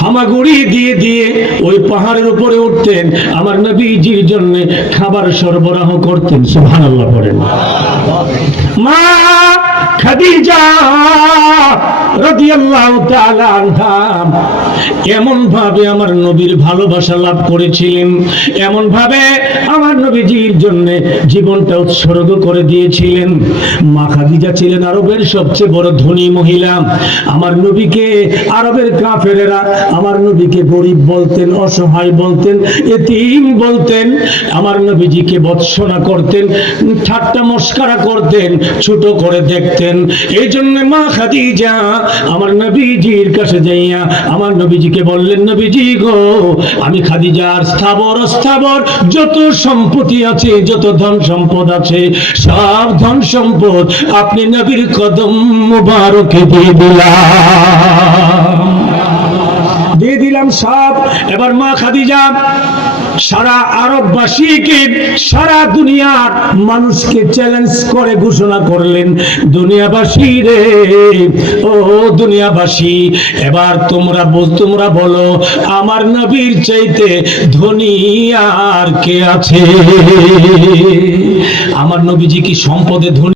হামাগুড়ি দিয়ে দিয়ে ওই পাহাড়ের উপরে উঠতেন, আমার নবীজির জন্য খাবার সরবরাহ করতেন। সুবহানাল্লাহ পড়েন। মা খাদিজা রাদিয়াল্লাহু তাআলা আনহা এমন ভাবে আমার নবীর ভালোবাসা লাভ করেছিলেন, এমন ভাবে আমার নবীজির জন্য জীবনটা উৎসর্গ করে দিয়েছিলেন। মা খাদিজা ছিলেন আরবের সবচেয়ে বড় ধনী মহিলা। আমার নবীকে আরবের কাফেরেরা আমার নবীকে গরিব বলতেন, অসহায় বলতেন, এতিম বলতেন। আমার নবীজিকে ভৎসনা করতেন, ঠাট্টা মস্করা করতেন, ছোট করে দেখতেন। এই জন্য মা খাদিজা আমার নবীজির কাছে যাইয়া আমার নবীজিকে বললেন, নবীজি গো, আমি খাদিজার স্থাবর অস্থাবর যত সম্পত্তি আছে, যত ধন সম্পদ আছে, সব ধন সম্পদ আপনি নবীর কদম মুবারকে দিয়ে দিলাম সব। এবার মা খাদিজা সারা আরববাসীকে, সারা দুনিয়ার মানুষকে চ্যালেঞ্জ করে ঘোষণা করলেন, দুনিয়াবাসী রে, ও দুনিয়াবাসী, এবার তোমরা বলো আমার নবীর চাইতে ধনী আর কে আছে? আমার নবীজি কি সম্পদে ধনী?